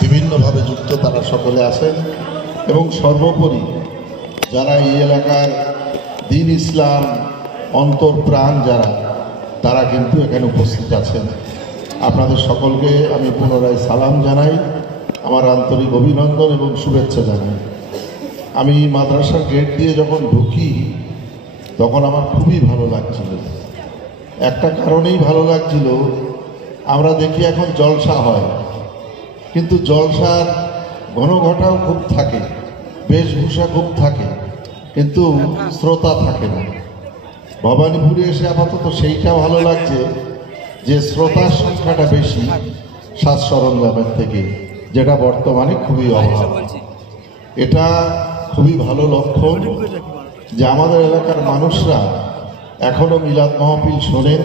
বিভিন্নভাবে যুক্ত তারা সকলে আছেন এবং সর্বোপরি যারা এই এলাকার দ্বীন ইসলাম অন্তর্প্রাণ যারা তারা কিন্তু এখানে উপস্থিত আছেন। আপনাদের সকলকে আমি পুনরায় সালাম জানাই, আমার আন্তরিক অভিনন্দন এবং শুভেচ্ছা জানাই। আমি মাদ্রাসার গেট দিয়ে যখন ঢুকি তখন আমার খুবই ভালো লাগছিল। একটা কারণেই ভালো লাগছিল, আমরা দেখি এখন জলসা হয়, কিন্তু জলসার ঘনঘটাও খুব থাকে, বেশভূষা খুব থাকে, কিন্তু শ্রোতা থাকে না। ভবানীপুরে এসে আপাতত সেইটা ভালো লাগছে যে শ্রোতার সংখ্যাটা বেশি সাজ সরঞ্জামের থেকে, যেটা বর্তমানে খুবই অভাব। এটা খুবই ভালো লক্ষণ যে আমাদের এলাকার মানুষরা এখনও মিলাদ মাহফিল শোনেন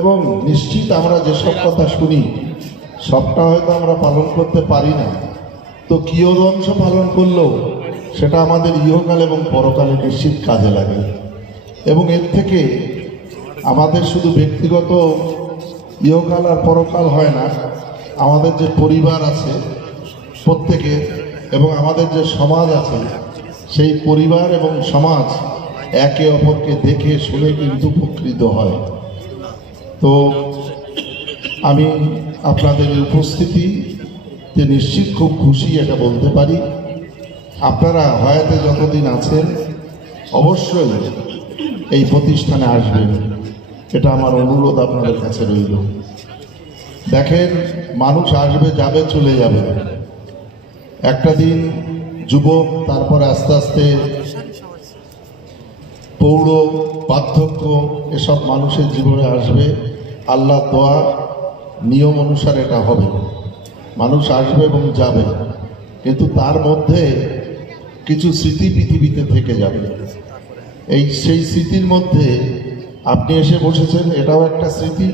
এবং নিশ্চিত আমরা যেসব কথা শুনি সবটা হয়তো আমরা পালন করতে পারি না, তো কিয়দংশ পালন করলেও সেটা আমাদের ইহকাল এবং পরকালে নিশ্চিত কাজে লাগে। এবং এর থেকে আমাদের শুধু ব্যক্তিগত ইহকাল আর পরকাল হয় না, আমাদের যে পরিবার আছে প্রত্যেকের এবং আমাদের যে সমাজ আছে সেই পরিবার এবং সমাজ একে অপরকে দেখে শুনে কিন্তু উপকৃত হয়। তো আমি আপনাদের উপস্থিতিতে নিশ্চিত খুব খুশি, এটা বলতে পারি। আপনারা হায়াতে যতদিন আছেন অবশ্যই এই প্রতিষ্ঠানে আসবেন, এটা আমার অনুরোধ আপনাদের কাছে রইল। দেখেন, মানুষ আসবে, যাবে, চলে যাবে। একটা দিন যুবক, তারপরে আস্তে আস্তে পৌঢ়, বার্ধক্য, এসব মানুষের জীবনে আসবে। আল্লাহ দোয়া নিয়ম অনুসারে এটা হবে। মানুষ আসবে এবং যাবে, কিন্তু তার মধ্যে কিছু স্মৃতি পৃথিবীতে থেকে যাবে। সেই স্মৃতির মধ্যে আপনি এসে বসেছেন, এটাও একটা স্মৃতি।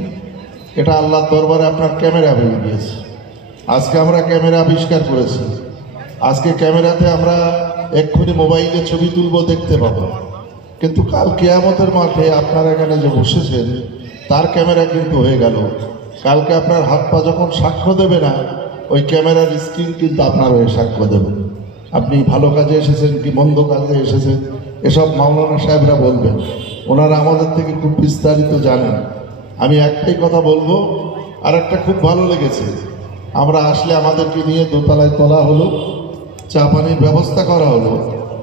এটা আল্লাহর দরবারে আপনার ক্যামেরা হয়ে গিয়েছে। আজকে আমরা ক্যামেরা আবিষ্কার করেছি। আজকে ক্যামেরাতে আমরা এক্ষুনি মোবাইলে ছবি তুলব, দেখতে পাবো, কিন্তু কাল কিয়ামতের মাঠে আপনারা এখানে যে বসেছেন তার ক্যামেরা কিন্তু হয়ে গেল। কালকে আপনার হাত পা যখন সাক্ষ্য দেবে না, ওই ক্যামেরার স্ক্রিন কিন্তু আপনার হয়ে সাক্ষ্য দেবে। আপনি ভালো কাজে এসেছেন কি মন্দ কাজে এসেছেন, এসব মাওলানা সাহেবরা বলবেন, ওনারা আমাদের থেকে খুব বিস্তারিত জানেন। আমি একটাই কথা বলবো, আর একটা খুব ভালো লেগেছে, আমরা আসলে আমাদেরকে নিয়ে দোতলায় তোলা হলো, চা পানির ব্যবস্থা করা হলো,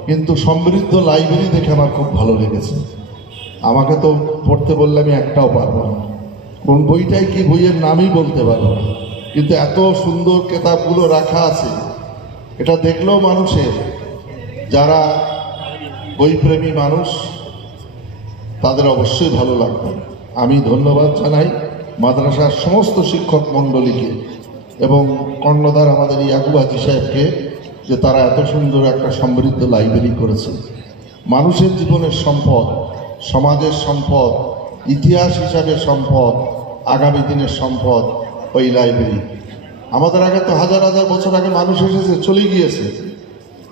কিন্তু সমৃদ্ধ লাইব্রেরি দেখে আমার খুব ভালো লেগেছে। আমাকে তো পড়তে বললে আমি একটাও পারবো না, কোন বইটাই কি বইয়ের নামই বলতে পারবো না, কিন্তু এত সুন্দর কেতাবগুলো রাখা আছে, এটা দেখলেও মানুষের, যারা বইপ্রেমী মানুষ তাদের অবশ্যই ভালো লাগবে। আমি ধন্যবাদ জানাই মাদ্রাসার সমস্ত শিক্ষক মণ্ডলীকে এবং কর্ণধার আমাদের ইয়াকুব হাজি সাহেবকে, যে তারা এত সুন্দর একটা সমৃদ্ধ লাইব্রেরি করেছে। মানুষের জীবনের সম্পদ, সমাজের সম্পদ, ইতিহাস হিসাবে সম্পদ, আগামী দিনের সম্পদ ওই লাইব্রেরি। আমাদের আগে তো হাজার হাজার বছর আগে মানুষ এসেছে, চলে গিয়েছে।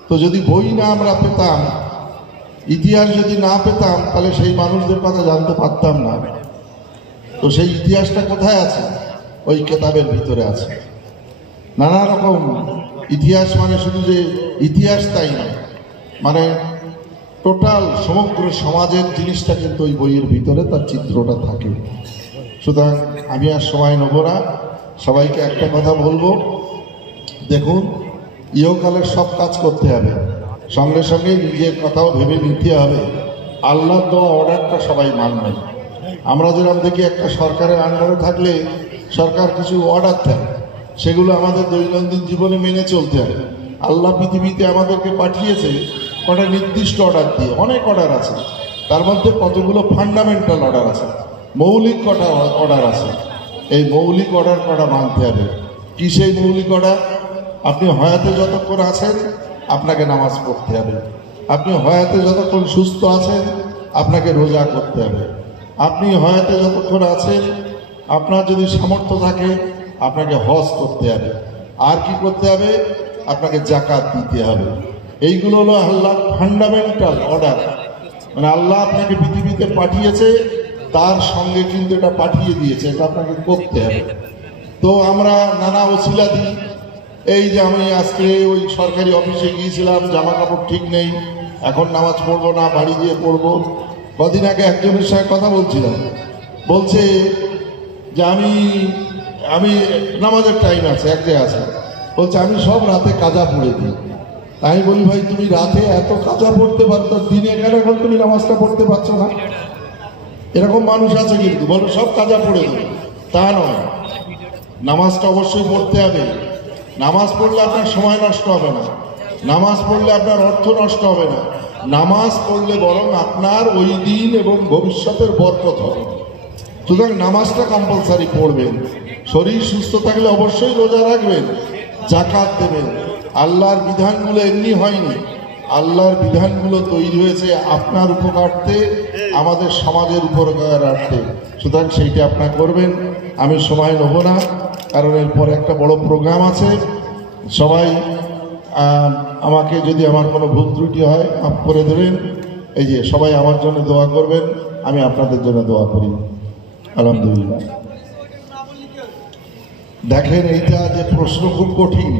তো যদি বই না আমরা পেতাম, ইতিহাস যদি না পেতাম, তাহলে সেই মানুষদের কথা জানতে পারতাম না। তো সেই ইতিহাসটা কোথায় আছে? ওই কেতাবের ভিতরে আছে। নানা রকম ইতিহাস, মানে শুধু যে ইতিহাস তাই নয়, মানে টোটাল সমগ্র সমাজের জিনিসটা কিন্তু ওই বইয়ের ভিতরে তার চিত্রটা থাকে। সুতরাং আমি আর সময় নেব না, সবাইকে একটা কথা বলবো, দেখুন, ইহকালের সব কাজ করতে হবে, সঙ্গে সঙ্গে নিজের কথাও ভেবে নিতে হবে। আল্লাহর দেওয়া অর্ডারটা সবাই মানবে। আমরা যেরকম দেখি একটা সরকারের আন্ডারে থাকলে সরকার কিছু অর্ডার দেয়, সেগুলো আমাদের দৈনন্দিন জীবনে মেনে চলতে হবে। আল্লাহ পৃথিবীতে আমাদেরকে পাঠিয়েছে কটা নির্দিষ্ট অর্ডার দিয়ে, অনেক অর্ডার আছে, তার মধ্যে কতগুলো ফান্ডামেন্টাল অর্ডার আছে, মৌলিক কটা অর্ডার আছে। এই মৌলিক অর্ডার কটা মানতে হবে। কি সেই মৌলিক অর্ডার? আপনি হয়াতে যতক্ষণ আছেন আপনাকে নামাজ পড়তে হবে। আপনি হয়াতে যতক্ষণ সুস্থ আছেন আপনাকে রোজা করতে হবে। আপনি হয়াতে যতক্ষণ আছেন, আপনার যদি সামর্থ্য থাকে আপনাকে হজ করতে হবে। আর কি করতে হবে? আপনাকে যাকাত দিতে হবে। এইগুলো হলো আল্লাহ ফান্ডামেন্টাল অর্ডার। মানে আল্লাহ আপনাকে পৃথিবীতে পাঠিয়েছে, তার সঙ্গে কিন্তু এটা পাঠিয়ে দিয়েছে, এটা আপনাকে করতে হবে। তো আমরা নানা ওসিলা দিই, এই যে আমি আজকে ওই সরকারি অফিসে গিয়েছিলাম, জামা কাপড় ঠিক নেই, এখন নামাজ পড়বো না, বাড়ি গিয়ে পড়বো। কদিন আগে একজনের সঙ্গে কথা বলছিলাম, বলছে যে আমি নামাজের টাইম আছে, এক জায়গায় আছে, বলছে আমি সব রাতে কাজা পড়ে দিই। তাই বলি ভাই তুমি রাতে এত কাজা পড়তে পারতো, দিনে কেন এখন তুমি নামাজটা পড়তে পারছো না? এরকম মানুষ আছে কিন্তু, বলো সব কাজা পড়ে দেবে, তা নয়। নামাজটা অবশ্যই পড়তে হবে। নামাজ পড়লে আপনার সময় নষ্ট হবে না, নামাজ পড়লে আপনার অর্থ নষ্ট হবে না, নামাজ পড়লে বরং আপনার ওই দিন এবং ভবিষ্যতের বরকত হবে। সুতরাং নামাজটা কম্পালসারি পড়বেন। শরীর সুস্থ থাকলে অবশ্যই রোজা রাখবেন, জাকাত দেবেন। আল্লাহর বিধানগুলো এমনি হয়নি, আল্লাহর বিধানগুলো তৈরি হয়েছে আপনার উপকারার্থে, আমাদের সমাজের উপকারার্থে। সুতরাং সেইটা আপনার করবেন। আমি সময় নেব না, কারণ এরপরে একটা বড় প্রোগ্রাম আছে। সবাই আমাকে যদি আমার কোনো ভুল ত্রুটি হয় মাফ করে দেবেন। এই যে সবাই আমার জন্য দোয়া করবেন, আমি আপনাদের জন্য দোয়া করি। আলহামদুলিল্লাহ। দেখেন এইটা যে প্রশ্ন খুব কঠিন,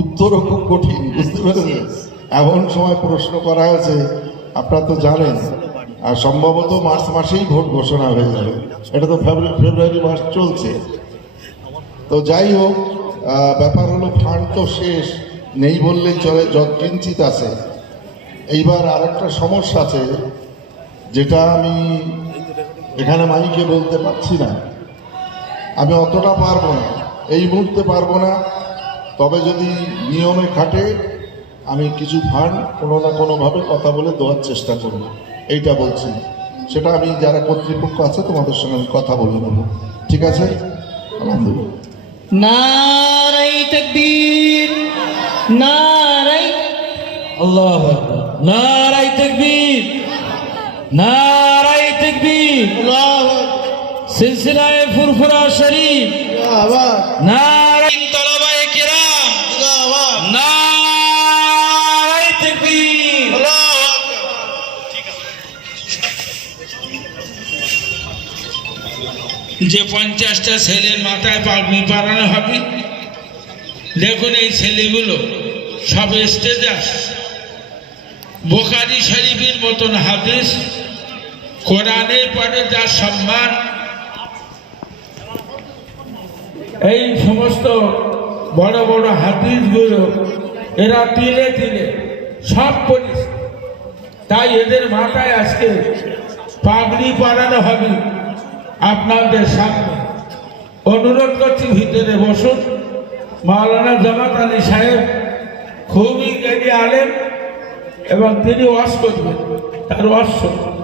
উত্তরও খুব কঠিন, বুঝতে পেরেছেন? এমন সময় প্রশ্ন করা হয়েছে, আপনারা তো জানেন, আর সম্ভবত মার্চ মাসেই ভোট ঘোষণা হয়ে যাবে। এটা তো ফেব্রুয়ারি মাস চলছে। তো যাই হোক, ব্যাপার হলো ফান্ড তো শেষ নেই বললেই চলে, যত কিঞ্চিত আছে। এইবার আর একটা সমস্যা আছে, যেটা আমি এখানে মাইকে বলতে পারছি না। আমি অতটা পারবো না, এই মুহূর্তে পারবো না। তবে যদি নিয়মে খাটে আমি কিছু ফান্ড কোনো না কোনোভাবে কথা বলে দেওয়ার চেষ্টা করব, এইটা বলছি। সেটা আমি যারা কর্তৃপক্ষ আছে তোমাদের সঙ্গে আমি কথা বলে নেব, ঠিক আছে? আলহামদুলিল্লাহ। নারাই তাকবীর, নারাই আল্লাহু আকবার, নারাই তাকবীর, নারাই তাকবীর, আল্লাহু আকবার। সিলসিলায়ে ফুরফুরা শরীফ জিন্দাবাদ, নারাই তলাবায়ে কিরাম জিন্দাবাদ, নারাই তাকবীর, আল্লাহু আকবার। ঠিক আছে। যে 50টা ছেলের মাথায় পাগড়ি পরানো হবে, দেখুন এই ছেলেগুলো সব স্টেজে আসছে। বুখারী শরীফের মতন হাদিস, কোরআনে পড়ে যার সম্মান, এই সমস্ত বড় বড় হাদিসগুলো এরা তিলে তিলে সব পড়েছে। তাই এদের মাথায় আজকে পাগড়ি পরানো হবে। আপনাদের সামনে অনুরোধ করছি, ভিতরে বসুন। মাওলানা জামাত আলী সাহেব খুবই জ্ঞানী আলেম এবং তিনি ওয়াজ করবেন, তার ওয়াজ শুনুন।